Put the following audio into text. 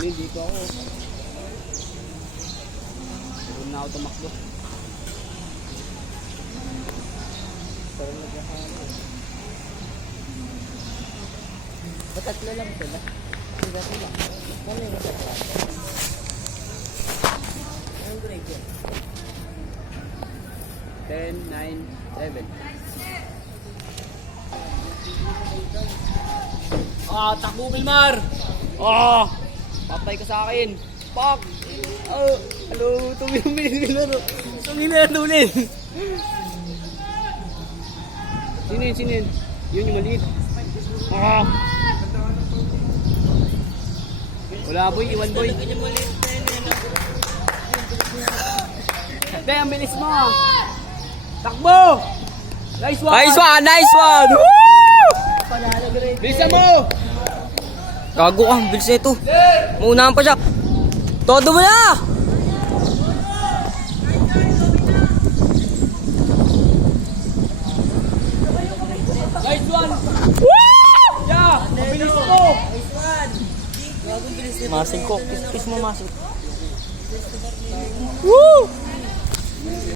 Dito ako. Doon na ako tumakbo. Tatlo lang sila. Sila sila. Ano yung tatlo? Anong grade yun? 10, 9, 7. Takbo Wilmar! Patay ka sa akin! Pak! Hello! Tumilin Wilmar! Tumilin! Sino yun? Yun yung maliit. Wala boy, iwan boy. Hindi, ang bilis mo. Takbo! Nice one! Nice one! Bisa mo! Gago ka, bilis na ito. Maunahan pa siya. Todo mo na! Nice one! Woo! Yeah! Mabilis mo! Masing ko, kiss mo masing. Woo!